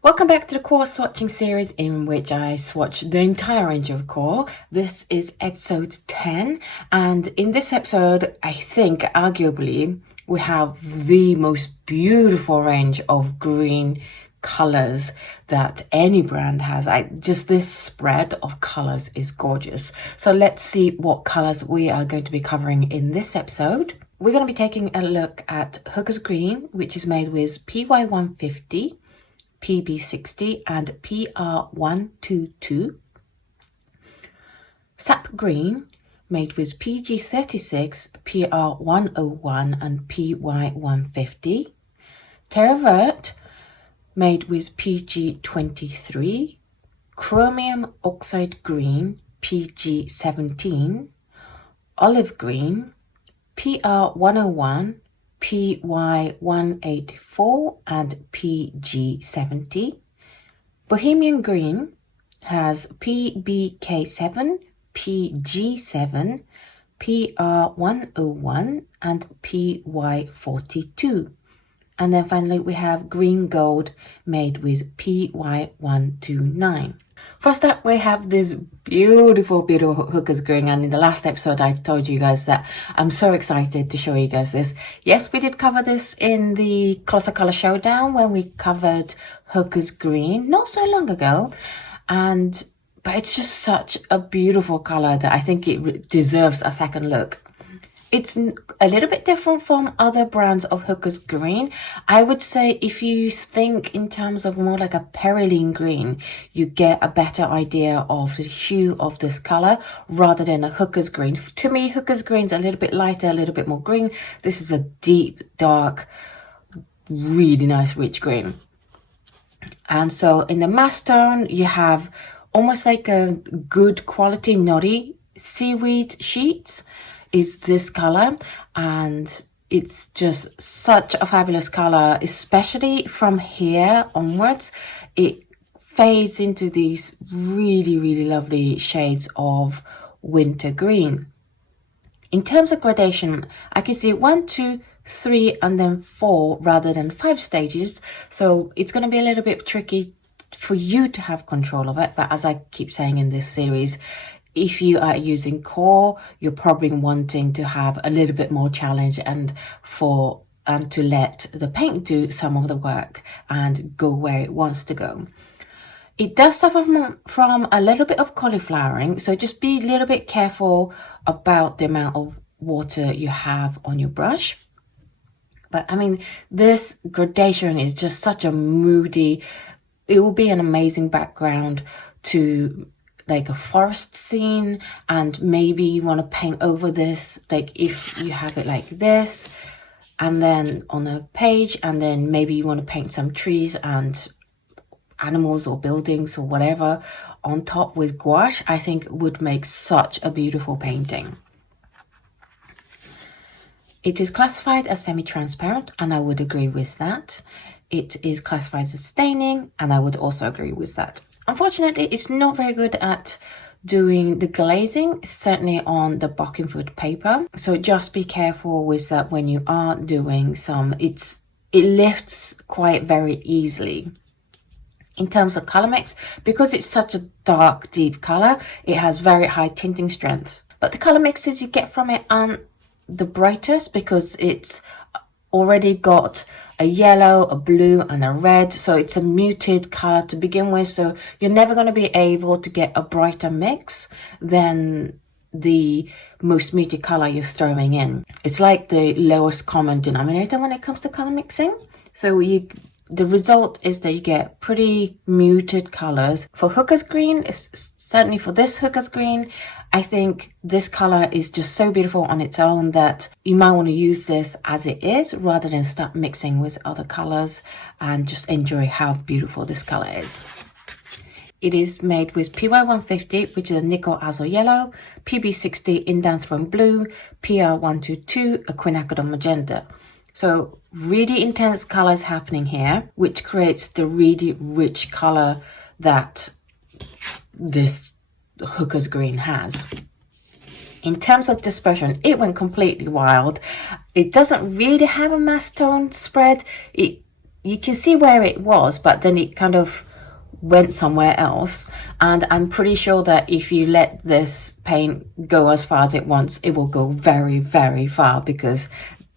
Welcome back to the QoR swatching series in which I swatch the entire range of QoR. This is episode 10, and in this episode, I think arguably we have the most beautiful range of green colors that any brand has. Just this spread of colors is gorgeous. So let's see what colors we are going to be covering in this episode. We're going to be taking a look at Hooker's Green, which is made with PY150, PB60 and PR122. Sap Green, made with PG36, PR101 and PY150. Teravert, made with PG23. Chromium Oxide Green, PG17. Olive Green, PR101, PY184 and PG70. Bohemian Green has PBK7, PG7, PR101 and PY42. And then finally we have Green Gold made with PY129. First up, we have this beautiful Hooker's Green, and in the last episode I told you guys that I'm so excited to show you guys this. Yes, we did cover this in the Closer Color Showdown when we covered Hooker's Green not so long ago, but it's just such a beautiful color that I think it deserves a second look. It's a little bit different from other brands of Hooker's Green. I would say if you think in terms of more like a perylene green, you get a better idea of the hue of this color rather than a Hooker's Green. To me, Hooker's Green's a little bit lighter, a little bit more green. This is a deep, dark, really nice, rich green. And so in the mass tone, you have almost like a good quality noddy seaweed sheets is this color, and it's just such a fabulous color, especially from here onwards. It fades into these really lovely shades of winter green. In terms of gradation, I can see 1, 2, 3 and then 4 rather than 5 stages, so it's going to be a little bit tricky for you to have control of it. But as I keep saying in this series, if you are using QoR, you're probably wanting to have a little bit more challenge and to let the paint do some of the work and go where it wants to go. It does suffer from a little bit of cauliflowering, so just be a little bit careful about the amount of water you have on your brush. But I mean, this gradation is just such a moody, it will be an amazing background to like a forest scene, and maybe you want to paint over this, like if you have it like this and then on a page, and then maybe you want to paint some trees and animals or buildings or whatever on top with gouache, I think would make such a beautiful painting. It is classified as semi-transparent, and I would agree with that. It is classified as staining, and I would also agree with that. Unfortunately, it's not very good at doing the glazing, certainly on the Bohemian paper. So just be careful with that when you are doing some. It lifts quite very easily. In terms of color mix, because it's such a dark, deep color, it has very high tinting strength. But the color mixes you get from it aren't the brightest because it's already got a yellow, a blue and a red, so it's a muted color to begin with, so you're never going to be able to get a brighter mix than the most muted color you're throwing in. It's like the lowest common denominator when it comes to color mixing. So the result is that you get pretty muted colors. For Hooker's Green, certainly for this Hooker's Green, I think this color is just so beautiful on its own that you might want to use this as it is rather than start mixing with other colors, and just enjoy how beautiful this color is. It is made with PY150, which is a nickel azure yellow, PB60 indanthrone blue, PR122 a quinacridone magenta. So really intense colors happening here, which creates the really rich color that this Hooker's Green has. In terms of dispersion, it went completely wild. It doesn't really have a mass tone spread. you can see where it was, but then it kind of went somewhere else. And I'm pretty sure that if you let this paint go as far as it wants, it will go very, very far, because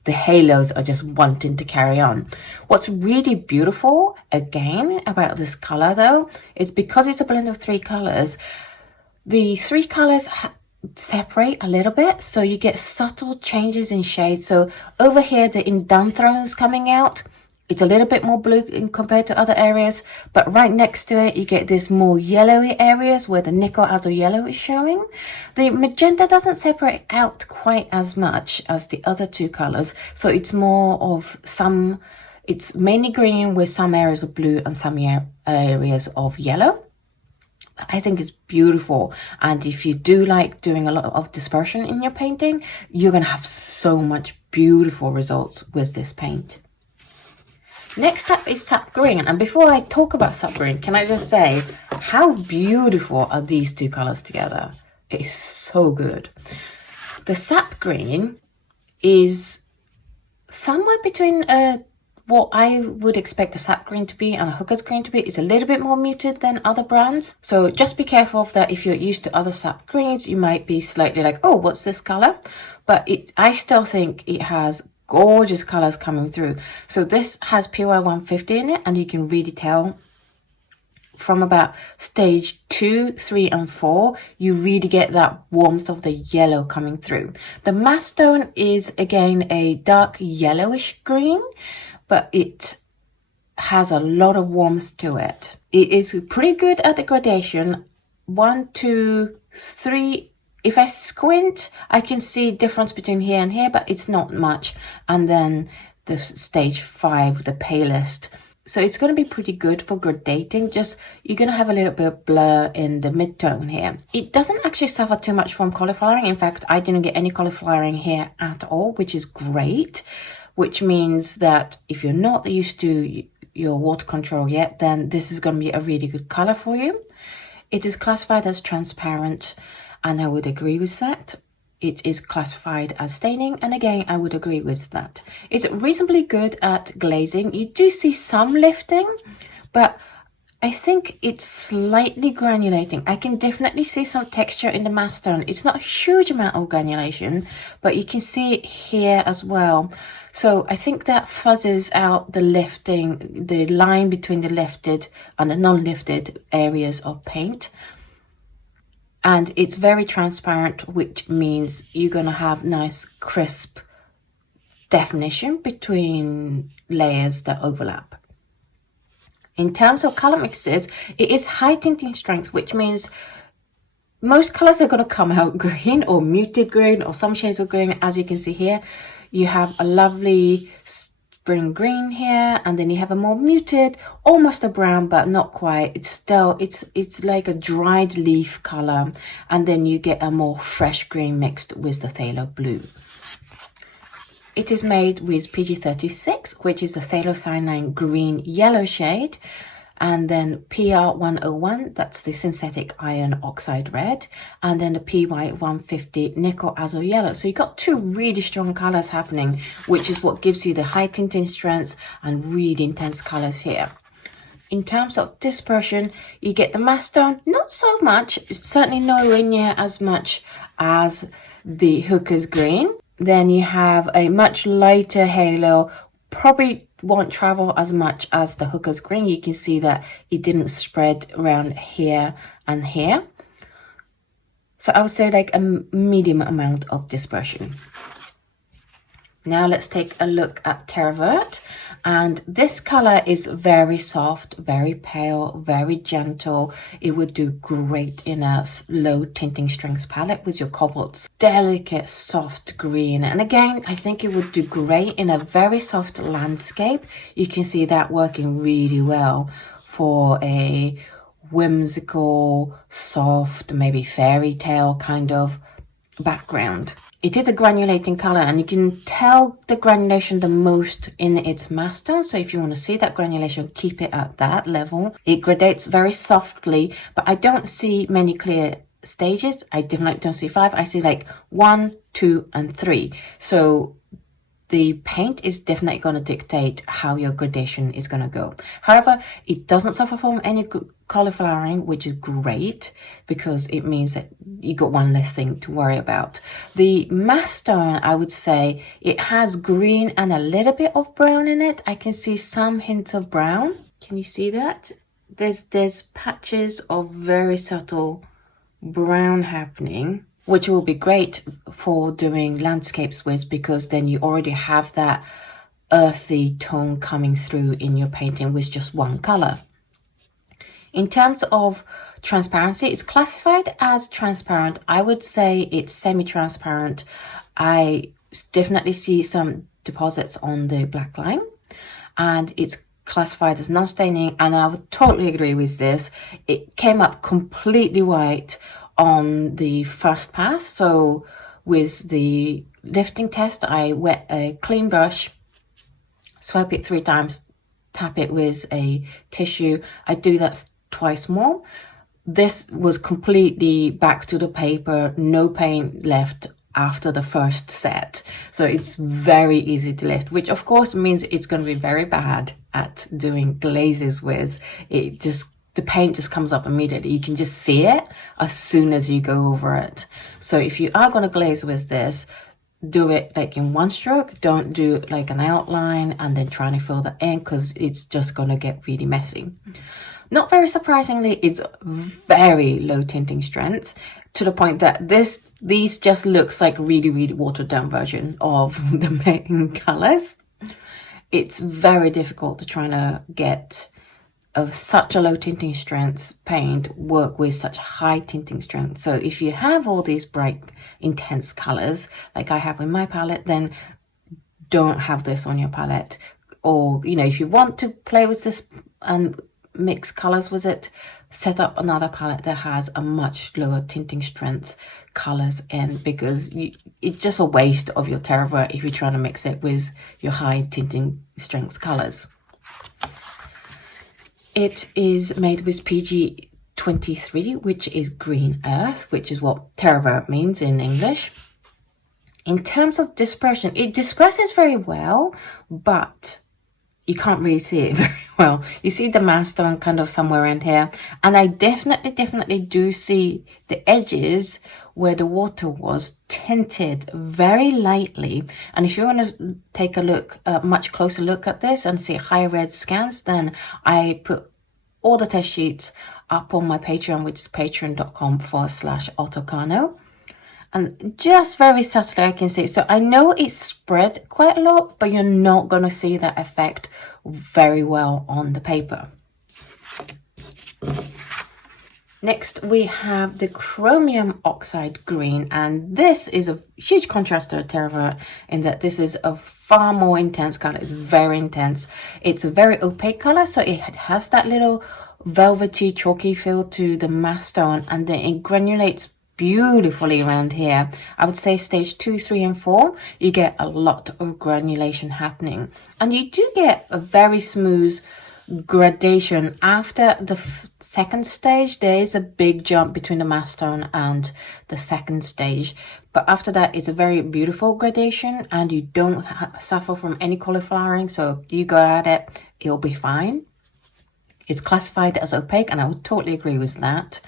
the halos are just wanting to carry on. What's really beautiful again about this color though is because it's a blend of 3 colors, the 3 colors separate a little bit, so you get subtle changes in shade. So over here, the indanthrone coming out, it's a little bit more blue in compared to other areas, but right next to it you get this more yellowy areas where the nickel azo yellow is showing. The magenta doesn't separate out quite as much as the other 2 colors, so it's more of it's mainly green with some areas of blue and some areas of yellow. I think it's beautiful, and if you do like doing a lot of dispersion in your painting, you're gonna have so much beautiful results with this paint. Next up is Sap Green, and before I talk about Sap Green, can I just say how beautiful are these 2 colors together? It is so good. The Sap Green is somewhere between what I would expect a Sap Green to be and a Hooker's Green to be. It's a little bit more muted than other brands, so just be careful of that. If you're used to other Sap Greens, you might be slightly like, oh, what's this color? But I still think it has gorgeous colors coming through. So this has PY 150 in it, and you can really tell from about stage 2, 3 and 4 you really get that warmth of the yellow coming through. The mass tone is again a dark yellowish green, but it has a lot of warmth to it. It is pretty good at the gradation. 1, 2, 3. If I squint, I can see difference between here and here, but it's not much. And then the stage 5, the palest. So it's going to be pretty good for gradating. Just you're going to have a little bit of blur in the mid-tone here. It doesn't actually suffer too much from cauliflowering. In fact, I didn't get any cauliflowering here at all, which is great. Which means that if you're not used to your water control yet, then this is going to be a really good color for you. It is classified as transparent, and I would agree with that. It is classified as staining, and again, I would agree with that. It's reasonably good at glazing. You do see some lifting, but I think it's slightly granulating. I can definitely see some texture in the mass tone. It's not a huge amount of granulation, but you can see it here as well. So I think that fuzzes out the lifting, the line between the lifted and the non-lifted areas of paint. And it's very transparent, which means you're going to have nice crisp definition between layers that overlap. In terms of color mixes, it is high tinting strength, which means most colors are going to come out green or muted green or some shades of green. As you can see here, you have a lovely spring green here, and then you have a more muted, almost a brown, but not quite. It's still, it's like a dried leaf color, and then you get a more fresh green mixed with the phthalo blue. It is made with PG36, which is the phthalocyanine green yellow shade, and then PR101, that's the synthetic iron oxide red, and then the PY150 nickel azo yellow. So you got 2 really strong colors happening, which is what gives you the high tinting strengths and really intense colors here. In terms of dispersion, you get the mass tone, not so much, it's certainly nowhere near as much as the Hooker's Green. Then you have a much lighter halo, probably won't travel as much as the Hooker's Green. You can see that it didn't spread around here and here. So I would say like a medium amount of dispersion. Now let's take a look at Teravert, and this color is very soft, very pale, very gentle. It would do great in a low tinting strength palette with your cobalts. Delicate, soft green, and again, I think it would do great in a very soft landscape. You can see that working really well for a whimsical, soft, maybe fairy tale kind of background. It is a granulating color, and you can tell the granulation the most in its mass tone. So if you want to see that granulation, keep it at that level. It gradates very softly, but I don't see many clear stages. I definitely don't see 5. I see like 1, 2 and 3. So the paint is definitely going to dictate how your gradation is going to go. However, it doesn't suffer from any color flowering, which is great because it means that you got one less thing to worry about. The mass stone, I would say it has green and a little bit of brown in it. I can see some hints of brown. Can you see that? There's patches of very subtle brown happening, which will be great for doing landscapes with, because then you already have that earthy tone coming through in your painting with just one color. In terms of transparency, it's classified as transparent. I would say it's semi-transparent. I definitely see some deposits on the black line, and it's classified as non-staining, and I would totally agree with this. It came up completely white on the first pass. So with the lifting test, I wet a clean brush, swipe it 3 times, tap it with a tissue. I do that twice more. This was completely back to the paper, no paint left after the first set. So it's very easy to lift, which of course means it's going to be very bad at doing glazes with. The paint just comes up immediately. You can just see it as soon as you go over it. So if you are going to glaze with this, do it like in one stroke. Don't do like an outline and then trying to fill that in, because it's just going to get really messy. Not very surprisingly, it's very low tinting strength, to the point that these just looks like really watered down version of the main colors. It's very difficult to try to get such a low tinting strength paint work with such high tinting strength. So if you have all these bright intense colors like I have in my palette, then don't have this on your palette. Or, you know, if you want to play with this and mix colors with it, set up another palette that has a much lower tinting strength colors in, because it's just a waste of your Teravert if you're trying to mix it with your high tinting strength colors. It is made with PG23, which is green earth, which is what Teravert means in English. In terms of dispersion, it disperses very well, but you can't really see it very well. You see the mass stone kind of somewhere in here, and I definitely do see the edges where the water was tinted very lightly. And if you want to take a look, a much closer look at this and see high res scans, then I put all the test sheets up on my Patreon, which is patreon.com/Oto Kano. And just very subtly I can see. So I know it's spread quite a lot, but you're not going to see that effect very well on the paper. Next, we have the Chromium Oxide Green, and this is a huge contrast to Teravert in that this is a far more intense color. It's very intense. It's a very opaque color, so it has that little velvety, chalky feel to the mass stone, and then it granulates beautifully around here. I would say stage 2, 3, and 4, you get a lot of granulation happening, and you do get a very smooth gradation. After the second stage, there is a big jump between the mass stone and the second stage, but after that it's a very beautiful gradation, and you don't suffer from any color flowering. So you go at it, it'll be fine. It's classified as opaque, and I would totally agree with that.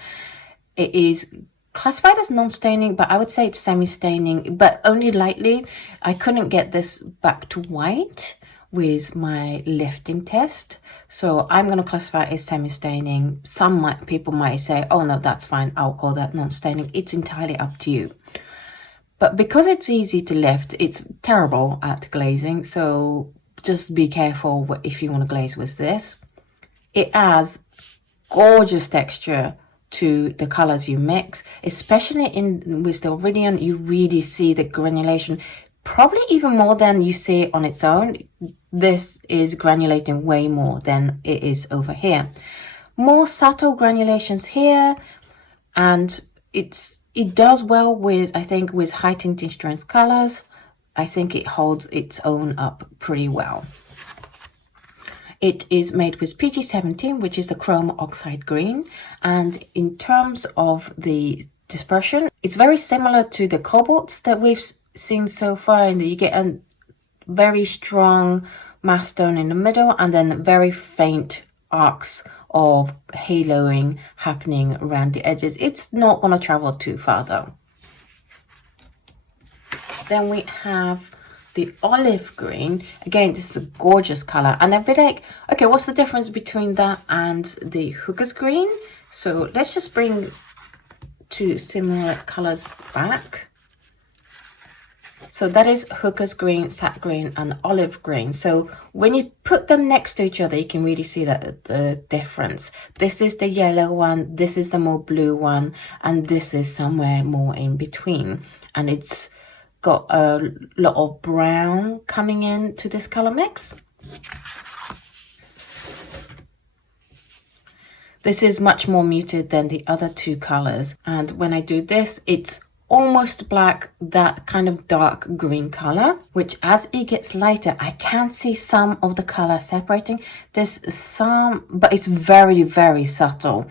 It is classified as non-staining, but I would say it's semi-staining, but only lightly. I couldn't get this back to white with my lifting test, so I'm going to classify it as semi-staining. Some people might say, oh no, that's fine, I'll call that non-staining. It's entirely up to you. But because it's easy to lift, it's terrible at glazing, so just be careful if you want to glaze with this. It adds gorgeous texture to the colors you mix, especially with the Iridium. You really see the granulation, probably even more than you see on its own. This is granulating way more than it is over here. More subtle granulations here, and it does well with, I think, with high tinting strength colors. I think it holds its own up pretty well. It is made with PG17, which is the Chrome Oxide Green, and in terms of the dispersion, it's very similar to the cobalts that we've seen so far, and you get a very strong mass tone in the middle, and then very faint arcs of haloing happening around the edges. It's not going to travel too far though. Then we have the olive green. Again, this is a gorgeous color, and I'd be like, okay, what's the difference between that and the Hooker's green? So let's just bring two similar colors back. So that is Hooker's green, sap green, and olive green. So when you put them next to each other, you can really see that the difference. This is the yellow one, this is the more blue one, and this is somewhere more in between. And it's got a lot of brown coming into this color mix. This is much more muted than the other two colors. And when I do this, it's almost black, that kind of dark green color, which as it gets lighter, I can see some of the color separating. There's some, but it's very, very subtle.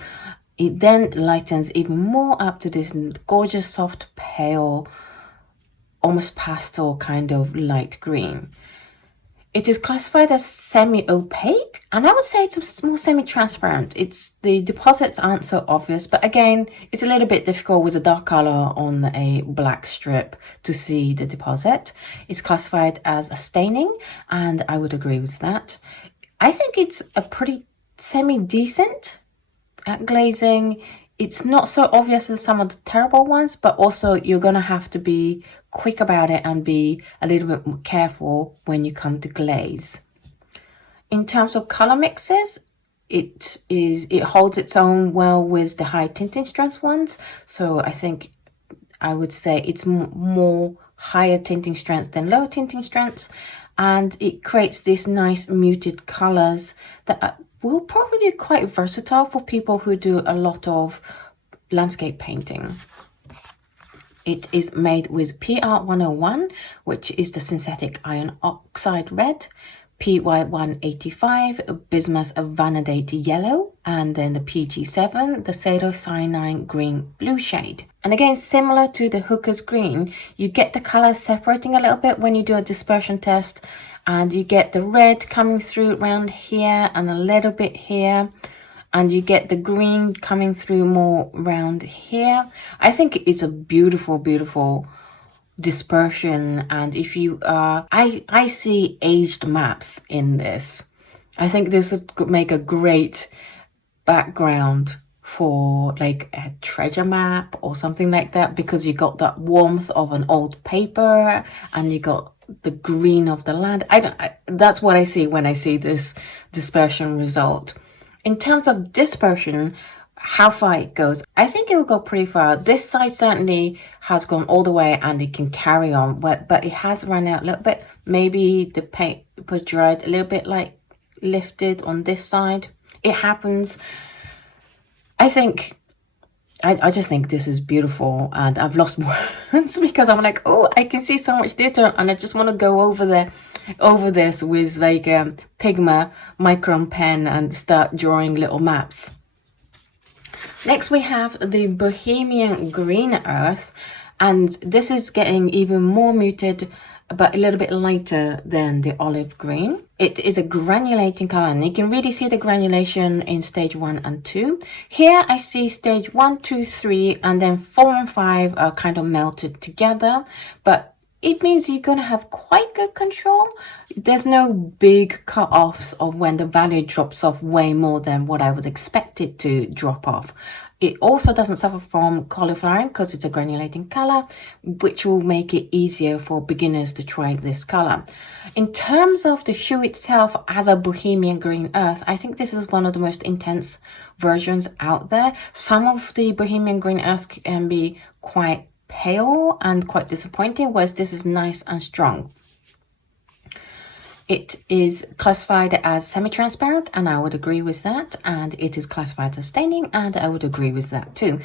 It then lightens even more up to this gorgeous, soft, pale, almost pastel kind of light green. It is classified as semi-opaque, and I would say it's more semi-transparent. The deposits aren't so obvious, but again, it's a little bit difficult with a dark color on a black strip to see the deposit. It's classified as a staining, and I would agree with that. I think it's a pretty semi-decent at glazing. It's not so obvious as some of the terrible ones, but also you're going to have to be quick about it and be a little bit more careful when you come to glaze. In terms of color mixes, it holds its own well with the high tinting strength ones. So I think I would say it's more higher tinting strengths than lower tinting strengths, and it creates these nice muted colors that will probably be quite versatile for people who do a lot of landscape painting. It is made with PR101, which is the synthetic iron oxide red, PY185, bismuth vanadate yellow, and then the PG7, the pseudocyanine green blue shade. And again, similar to the Hooker's green, you get the colors separating a little bit when you do a dispersion test, and you get the red coming through around here and a little bit here, and you get the green coming through more around here. I think it's a beautiful, beautiful dispersion. And if you I see aged maps in this. I think this would make a great background for like a treasure map or something like that, because you got that warmth of an old paper and you got the green of the land. That's what I see when I see this dispersion result. In terms of dispersion, how far it goes, I think it will go pretty far. This side certainly has gone all the way and it can carry on, but it has run out a little bit. Maybe the paper dried a little bit, like lifted on this side. It happens. I just think this is beautiful, and I've lost words because I'm like, oh, I can see so much detail, and I just want to go over this with like Pigma micron pen and start drawing little maps. Next we have the Bohemian green earth, and this is getting even more muted but a little bit lighter than the olive green. It is a granulating color, and you can really see the granulation in stage 1 and 2. Here I see stage 1, 2, 3, and then 4 and 5 are kind of melted together, but it means you're going to have quite good control. There's no big cut-offs of when the value drops off way more than what I would expect it to drop off. It also doesn't suffer from cauliflowering because it's a granulating color, which will make it easier for beginners to try this color. In terms of the hue itself as a Bohemian green earth, I think this is one of the most intense versions out there. Some of the Bohemian green earth can be quite pale and quite disappointing, whereas this is nice and strong. It is classified as semi-transparent, and I would agree with that, and it is classified as staining, and I would agree with that too.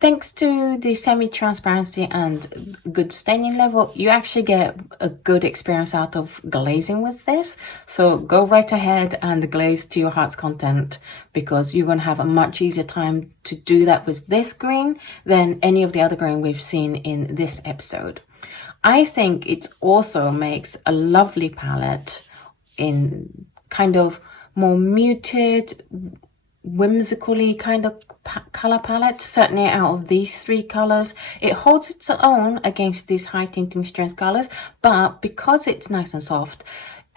Thanks to the semi-transparency and good staining level, you actually get a good experience out of glazing with this. So go right ahead and glaze to your heart's content, because you're going to have a much easier time to do that with this green than any of the other green we've seen in this episode. I think it also makes a lovely palette in kind of more muted, whimsically kind of color palette. Certainly out of these three colors, it holds its own against these high tinting strength colors, but because it's nice and soft,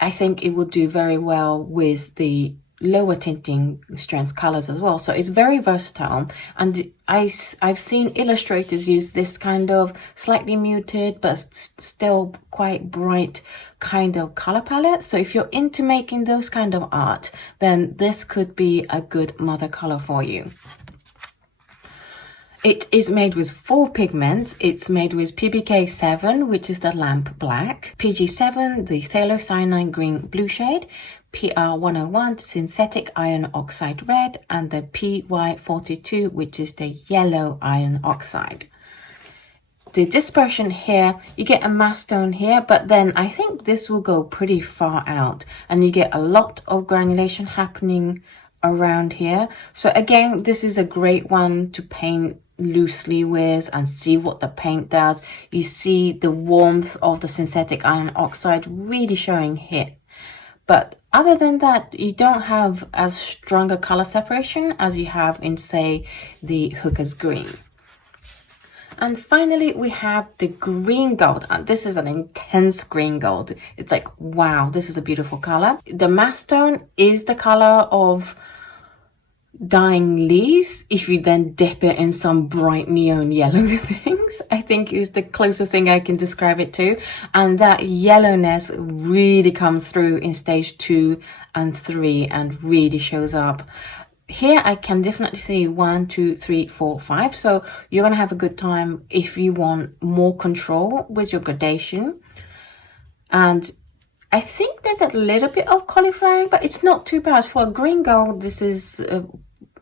I think it will do very well with the lower tinting strength colors as well. So it's very versatile, and I've seen illustrators use this kind of slightly muted but still quite bright kind of color palette. So if you're into making those kind of art, then this could be a good mother color for you. It is made with 4 pigments. It's made with PBK 7, which is the lamp black, PG7, the phthalocyanine green blue shade, PR101, synthetic iron oxide red, and the PY42, which is the yellow iron oxide. The dispersion here, you get a mass tone here, but then I think this will go pretty far out, and you get a lot of granulation happening around here. So again, this is a great one to paint loosely with and see what the paint does. You see the warmth of the synthetic iron oxide really showing here. But other than that, you don't have as strong a color separation as you have in, say, the Hooker's Green. And finally, we have the green gold. And this is an intense green gold. It's like, wow, this is a beautiful color. The mass tone is the color of dying leaves. If you then dip it in some bright neon yellow things, I think is the closest thing I can describe it to. And that yellowness really comes through in stage 2 and 3 and really shows up. Here I can definitely see 1, 2, 3, 4, 5. So you're going to have a good time if you want more control with your gradation. And I think there's a little bit of cauliflowering, but it's not too bad. For a green gold, this is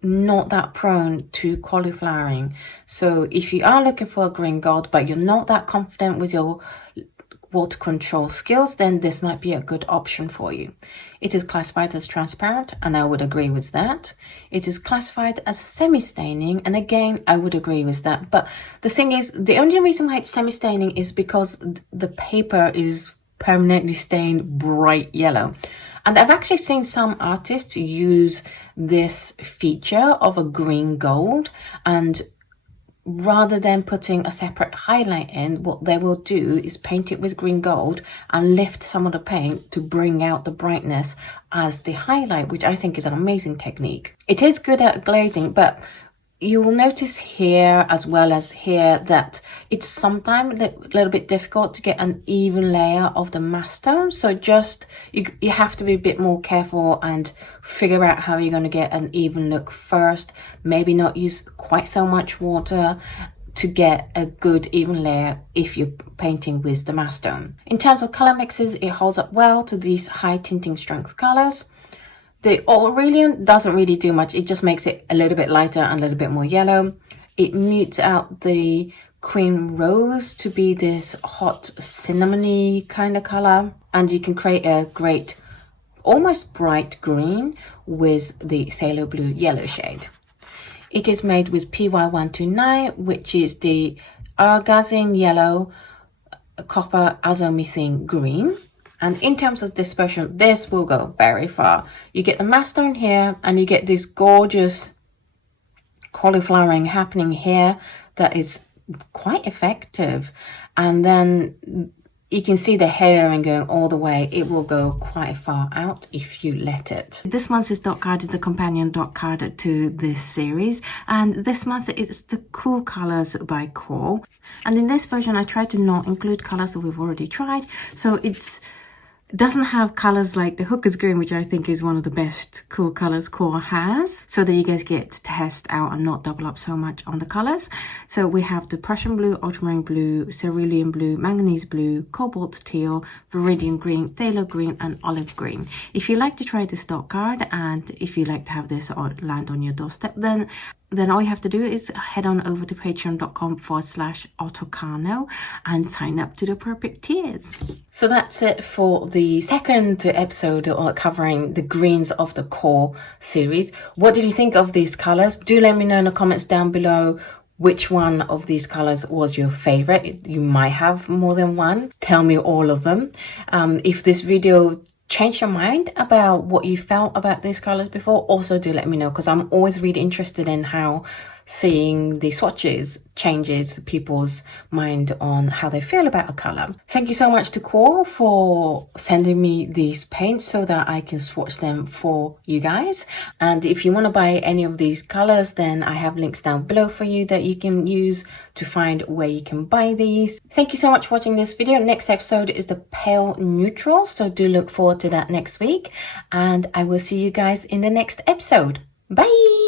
not that prone to cauliflowering. So if you are looking for a green gold, but you're not that confident with your water control skills, then this might be a good option for you. It is classified as transparent, and I would agree with that. It is classified as semi-staining, and again, I would agree with that. But the thing is, the only reason why it's semi-staining is because the paper is permanently stained bright yellow. And I've actually seen some artists use this feature of a green gold, and rather than putting a separate highlight in, what they will do is paint it with green gold and lift some of the paint to bring out the brightness as the highlight, which I think is an amazing technique. It is good at glazing, but you will notice here as well as here that it's sometimes a little bit difficult to get an even layer of the mass tone. So just you have to be a bit more careful and figure out how you're going to get an even look first. Maybe not use quite so much water to get a good even layer if you're painting with the mass tone. In terms of color mixes, it holds up well to these high tinting strength colors. The Aurelian doesn't really do much. It just makes it a little bit lighter and a little bit more yellow. It mutes out the Cream Rose to be this hot cinnamony kind of color. And you can create a great, almost bright green with the Phthalo Blue yellow shade. It is made with PY129, which is the Argazine yellow, copper azomethine green. And in terms of dispersion, this will go very far. You get the mass tone here, and you get this gorgeous cauliflowering happening here that is quite effective. And then you can see the hairing going all the way. It will go quite far out if you let it. This month's dot card is the companion dot card to this series, and this month it's the Cool Colors by QoR. And in this version, I tried to not include colors that we've already tried, so it doesn't have colors like the Hooker's Green, which I think is one of the best cool colors QoR has, so that you guys get to test out and not double up so much on the colors. So we have the Prussian blue, ultramarine blue, cerulean blue, manganese blue, cobalt teal, viridian green, phthalo green, and olive green. If you like to try this dot card, and if you like to have this land on your doorstep, then all you have to do is head on over to patreon.com/Oto Kano and sign up to the appropriate tiers. So that's it for the second episode covering the greens of the QoR series. What did you think of these colors? Do let me know in the comments down below which one of these colors was your favorite. You might have more than one. Tell me all of them. If this video changed your mind about what you felt about these colors before, also do let me know, because I'm always really interested in how seeing the swatches changes people's mind on how they feel about a color. Thank you so much to QoR for sending me these paints so that I can swatch them for you guys. And if you want to buy any of these colors, then I have links down below for you that you can use to find where you can buy these. Thank you so much for watching this video. Next episode is the pale neutral, so do look forward to that next week, and I will see you guys in the next episode. Bye.